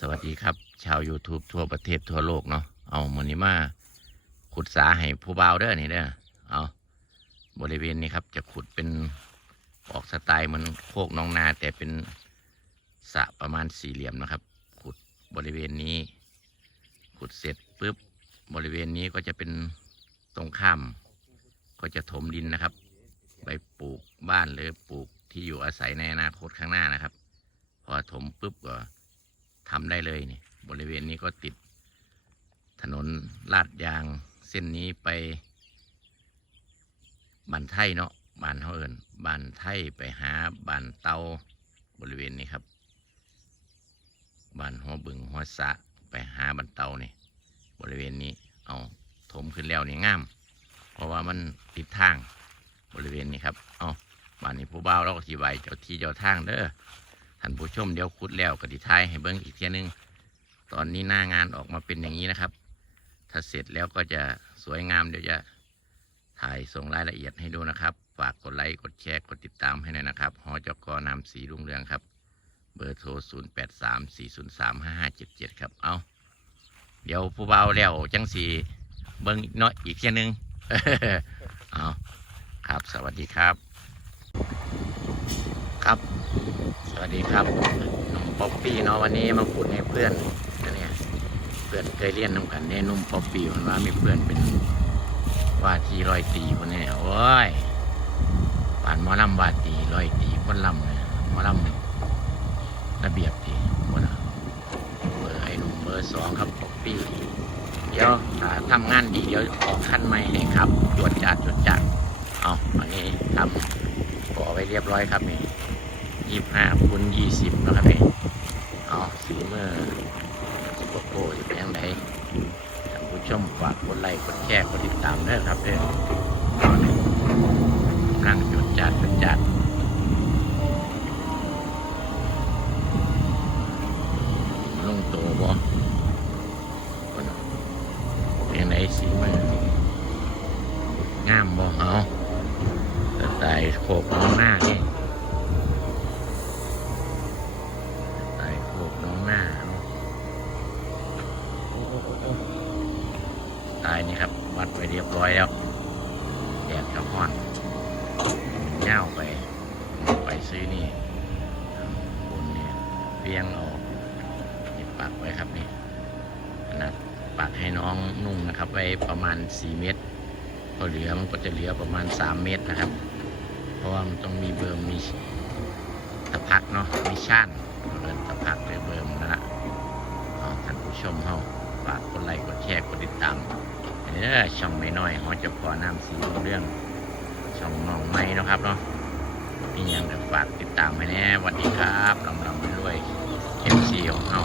สวัสดีครับ ชาว YouTube ทั่วประเทศทั่วโลกเนาะเอามือนี้มาขุดสาให้ผู้บ่าวเด้อนี่เด้อเอาบริเวณนี้ครับ จะขุดเป็นออกสไตล์เหมือนโคกน้องนา แต่เป็นสระประมาณสี่เหลี่ยมนะครับ ขุดบริเวณนี้ ขุดเสร็จปุ๊บบริเวณนี้ก็จะเป็นตรงข้าม ก็จะถมดินนะครับ ไปปลูกบ้านหรือปลูกที่อยู่อาศัยในอนาคตข้างหน้านะครับ พอถมปุ๊บก็ ทำได้เลยนี่บริเวณนี้ก็ติดถนนลาดยางเส้นนี้ไปบ้านไทยเนาะบ้านเขาเอิญบ้านไทยไปหาบ้านเตาบริเวณนี้ครับบ้านหัวบึงหัวสะไปหาบ้านเตานี่บริเวณนี้เอาถมขึ้นแล้วนี่งาม เพราะว่ามันติดทางบริเวณนี้ครับเอาบ้านนี้ผู้บ่าวเราก็ที่ไว้เจ้าที่เจ้าทางเด้อ ท่านผู้ชมเดี๋ยวคุดแล้วก็ดิท้ายให้เบิ้งอีกเทียนึง ตอนนี้หน้างานออกมาเป็นอย่างนี้นะครับ ถ้าเสร็จแล้วก็จะสวยงามเดี๋ยวจะถ่ายส่งรายละเอียดให้ดูนะครับ ฝากกดไลค์ กดแชร์ กดติดตามให้หน่อยนะครับ หอจกนามสีรุ่งเรืองครับ เบอร์โทร 0 8 3 4 0 3 5 5 7 7 ครับ เอาเดี๋ยวผู้เบาแล้วจังสีเบิ้งอีกเนาะอีกเทียนึง เอาครับ สวัสดีครับ ครับ สวัสดีครับนุ่มป๊อปปี้เนาะวันนี้มาขุดให้เพื่อนนะเนี่ยเพื่อนเคยเรียนน้ำกันเนี่ยนุ่มป๊อปปี้มันว่ามีเพื่อนเป็นว่าที่ร้อยตีคนนี้โอ้ยป่านมอลำว่าตีร้อยตีคนลำเลยมอลำระเบียบตีคนน่ะเบอร์ไอ้หนุ่มเบอร์สองครับป๊อปปี้เดี๋ยวถ้าทำงานดีเดี๋ยวออกคันใหม่ให้ครับจวดจัดจวดจัดเอาอันนี้ทำก่อไว้เรียบร้อยครับนี่ ยี่ห้าคูณยี่สิบนะครับพี่เอาสีมือสปอร์โปจะเป็นยังไงท่านผู้ชมฝากกดไลค์กดแชร์กดติดตามด้วยครับเด้อนั่งจุดจัดจุดจัดลงตัวบ่คนน่ะเป็นยังไงสีมืองามบ่เอาแต่ตายโขกน้องหน้านี่ ตายนี่ครับ วัดไปเรียบร้อยแล้วแดดกระห้อนเง่าไป ไปซื้อนี่บนเนี่ยเพียงออกนี่ปักไว้ครับนี่ขนาดปักให้น้องนุ่งนะครับ ไว้ประมาณ 4 เมตรพอเหลือมันก็จะเหลือประมาณ 3 เมตรนะครับ เพราะว่ามันต้องมีเบิร์มมีตะพักเนาะมิชั่นเดินตะพักเลยเบิ่มนะฮะเอท่านผู้ชมเฮา ชร์กดติดตามเออช่องไม่น้อยหอจะพอน้ำสีรุ่งเรื่อง ช่องน้องไม้เนะครับเนาะมีอย่างเดี๋ยวฝากติดตามไปแน่สวัสดีครับลำลำไปด้วยเอฟซีของเฮา